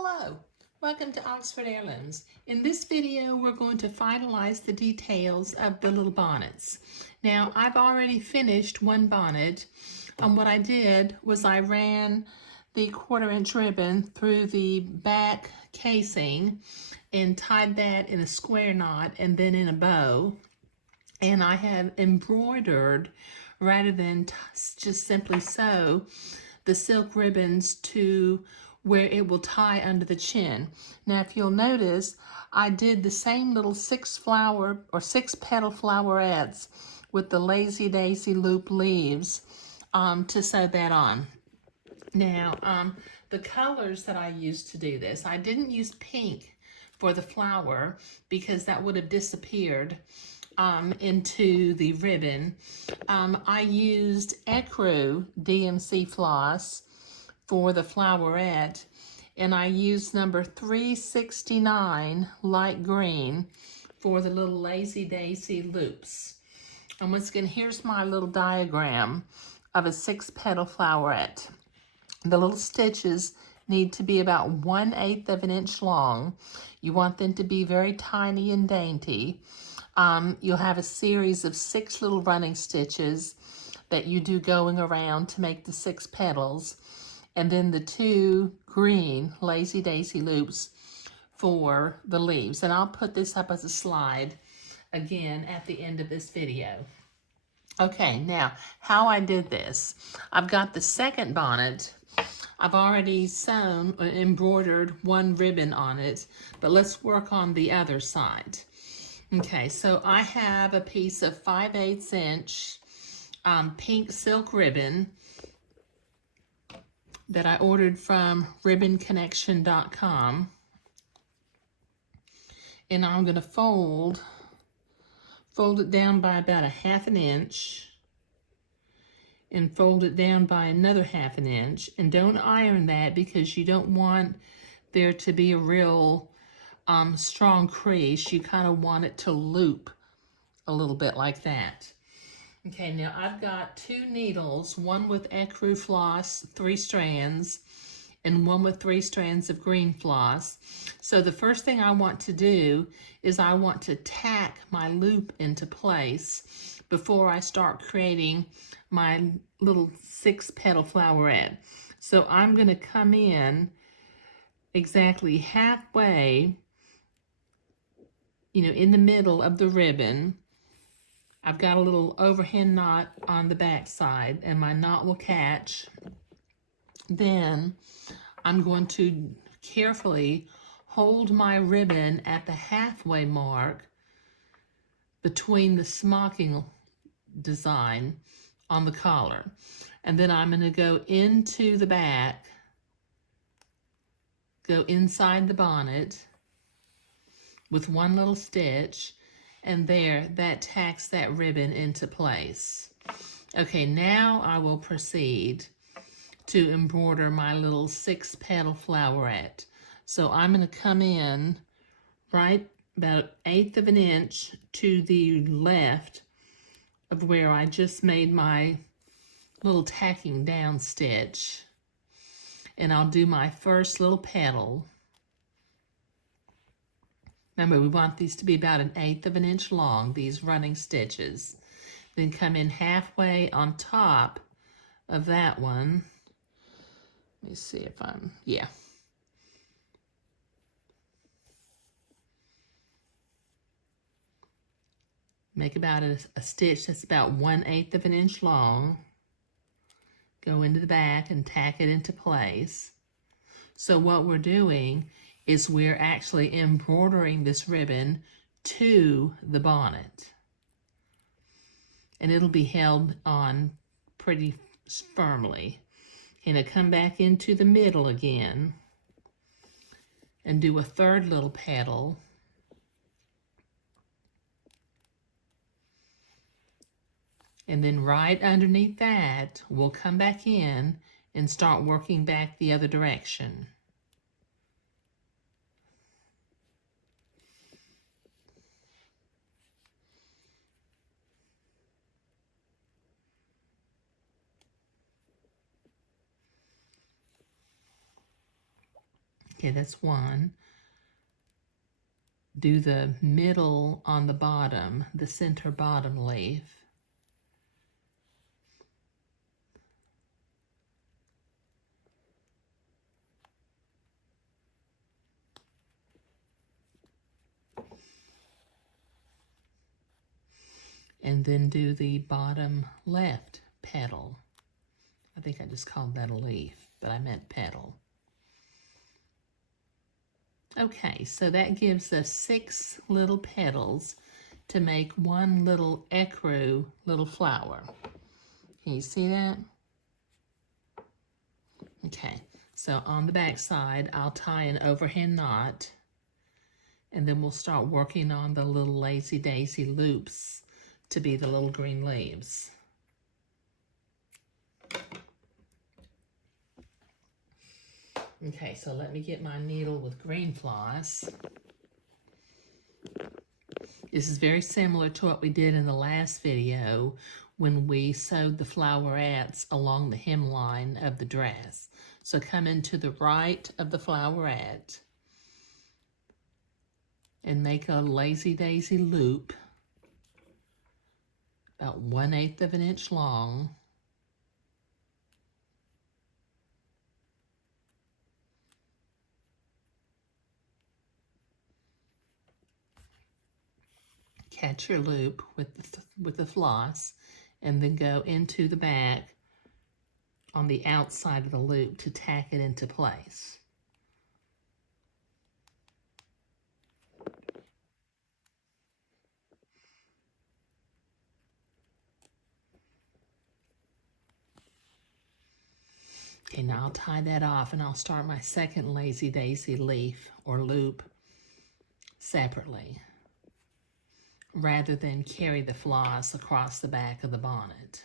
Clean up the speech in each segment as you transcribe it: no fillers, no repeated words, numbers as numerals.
Hello, welcome to Oxford Heirlooms. In this video, we're going to finalize the details of the little bonnets. Now, I've already finished one bonnet, and what I did was I ran the 1/4" ribbon through the back casing and tied that in a square knot and then in a bow. And I have embroidered, rather than just simply sew, the silk ribbons to where it will tie under the chin. Now, if you'll notice, I did the same little 6-petal flowerettes with the Lazy Daisy loop leaves to sew that on. Now, the colors that I used to do this, I didn't use pink for the flower because that would have disappeared into the ribbon. I used Ecru DMC floss for the flowerette, and I used number 369 light green for the little Lazy Daisy loops. And once again, here's my little diagram of a 6-petal flowerette. The little stitches need to be about 1/8 of an inch long. You want them to be very tiny and dainty. You'll have a series of 6 little running stitches that you do going around to make the 6 petals, and then the 2 green Lazy Daisy loops for the leaves. And I'll put this up as a slide again at the end of this video. Okay, now how I did this. I've got the second bonnet. I've already sewn, embroidered one ribbon on it, but let's work on the other side. Okay, so I have a piece of 5/8 inch pink silk ribbon that I ordered from ribbonconnection.com. And I'm going to fold it down by about 1/2 inch and fold it down by another 1/2 inch. And don't iron that because you don't want there to be a real strong crease. You kind of want it to loop a little bit like that. Okay, now I've got 2 needles, one with ecru floss, 3 strands, and one with 3 strands of green floss. So the first thing I want to do is I want to tack my loop into place before I start creating my little 6-petal flowerette. So I'm going to come in exactly halfway, in the middle of the ribbon. I've got a little overhand knot on the back side, and my knot will catch. Then I'm going to carefully hold my ribbon at the halfway mark between the smocking design on the collar. And then I'm going to go into the back, go inside the bonnet with one little stitch, and there, that tacks that ribbon into place. Okay, now I will proceed to embroider my little 6-petal flowerette. So I'm going to come in right about 1/8 of an inch to the left of where I just made my little tacking down stitch. And I'll do my first little petal. Remember, we want these to be about 1/8 of an inch long, these running stitches. Then come in halfway on top of that one. Let me see if yeah. Make about a stitch that's about 1/8 of an inch long. Go into the back and tack it into place. So what we're doing is we're actually embroidering this ribbon to the bonnet. And it'll be held on pretty firmly. And I come back into the middle again and do a 3rd little petal. And then right underneath that, we'll come back in and start working back the other direction. Okay, that's one. Do the middle on the bottom, the center bottom leaf. And then do the bottom left petal. I think I just called that a leaf, but I meant petal. Okay, so that gives us 6 little petals to make one little ecru little flower. Can you see that? Okay, so on the back side, I'll tie an overhand knot, and then we'll start working on the little lazy daisy loops to be the little green leaves. Okay, so let me get my needle with green floss. This is very similar to what we did in the last video when we sewed the flowerets along the hemline of the dress. So come into the right of the flowerette and make a lazy daisy loop about 1/8 of an inch long. Catch your loop with the floss, and then go into the back on the outside of the loop to tack it into place. Okay, now I'll tie that off and I'll start my second lazy daisy leaf or loop separately, rather than carry the floss across the back of the bonnet.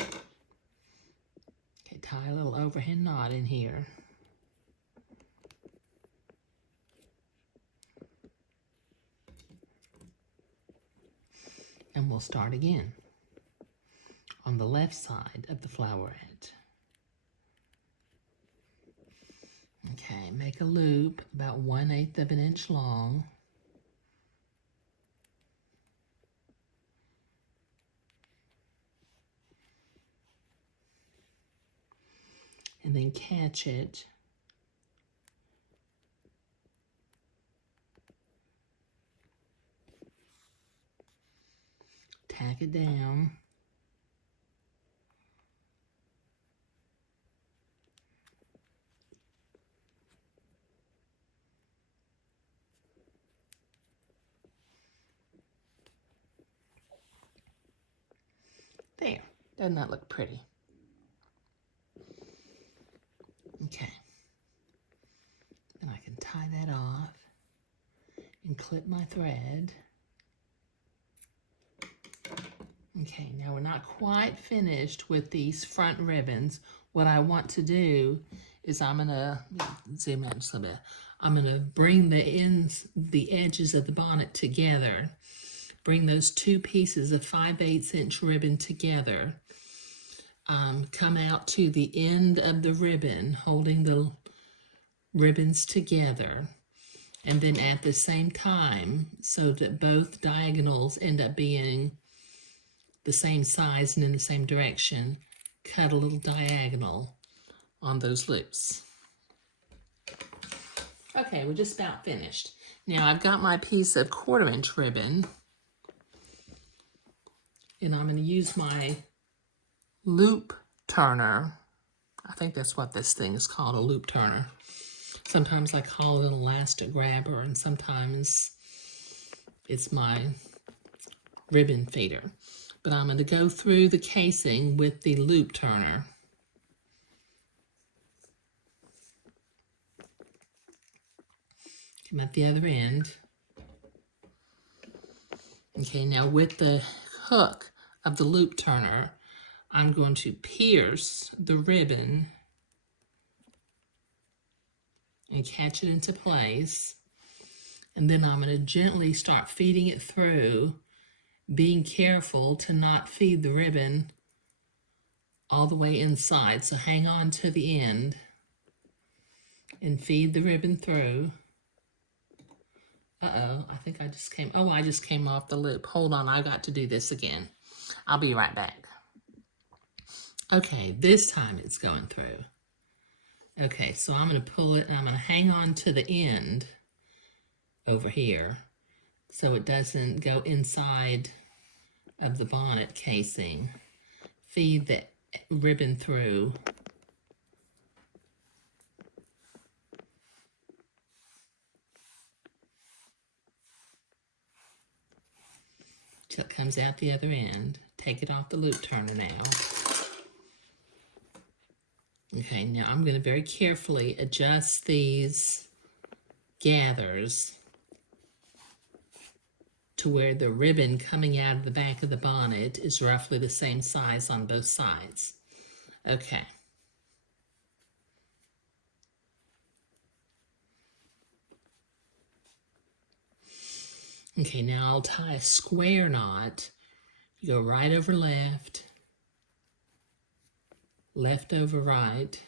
Okay, tie a little overhand knot in here. And we'll start again on the left side of the flowerette. Okay, make a loop about 1/8 of an inch long. And then catch it. Tack it down. There, doesn't that look pretty? Okay, and I can tie that off and clip my thread. Okay, now we're not quite finished with these front ribbons. What I want to do is I'm gonna zoom out just a little bit. I'm gonna bring the edges of the bonnet together. Bring those two pieces of 5/8 inch ribbon together. Come out to the end of the ribbon, holding the ribbons together. And then at the same time, so that both diagonals end up being the same size and in the same direction, cut a little diagonal on those loops. Okay, we're just about finished. Now I've got my piece of 1/4 inch ribbon, and I'm going to use my loop turner. I think that's what this thing is called, a loop turner. Sometimes I call it an elastic grabber, and sometimes it's my ribbon feeder. But I'm going to go through the casing with the loop turner. Come at the other end. Okay, now with the hook of the loop turner, I'm going to pierce the ribbon and catch it into place. And then I'm going to gently start feeding it through, being careful to not feed the ribbon all the way inside. So hang on to the end and feed the ribbon through. Uh-oh, I think I just came off the loop. Hold on, I got to do this again. I'll be right back. Okay, this time it's going through. Okay, so I'm going to pull it and I'm going to hang on to the end over here so it doesn't go inside of the bonnet casing. Feed the ribbon through. Till it comes out the other end. Take it off the loop turner now. Okay, now I'm going to very carefully adjust these gathers to where the ribbon coming out of the back of the bonnet is roughly the same size on both sides. Okay. Okay, now I'll tie a square knot. You go right over left, left over right,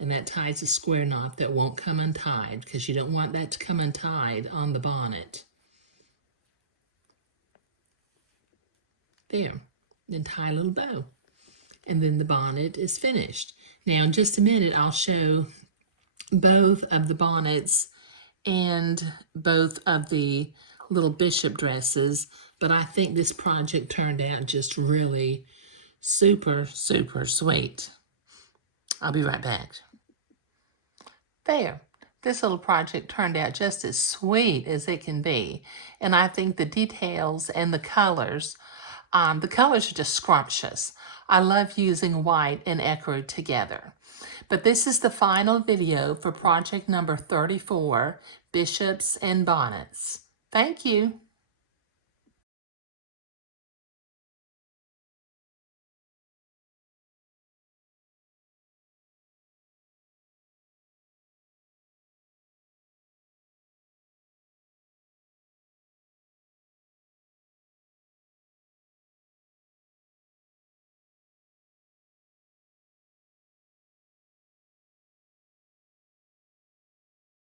and that ties a square knot that won't come untied because you don't want that to come untied on the bonnet. There, then tie a little bow, and then the bonnet is finished. Now in just a minute I'll show both of the bonnets and both of the little bishop dresses, but I think this project turned out just really super, super sweet. I'll be right back. There. This little project turned out just as sweet as it can be. And I think the details and the colors are just scrumptious. I love using white and ecru together. But this is the final video for project number 34, Bishops and Bonnets. Thank you.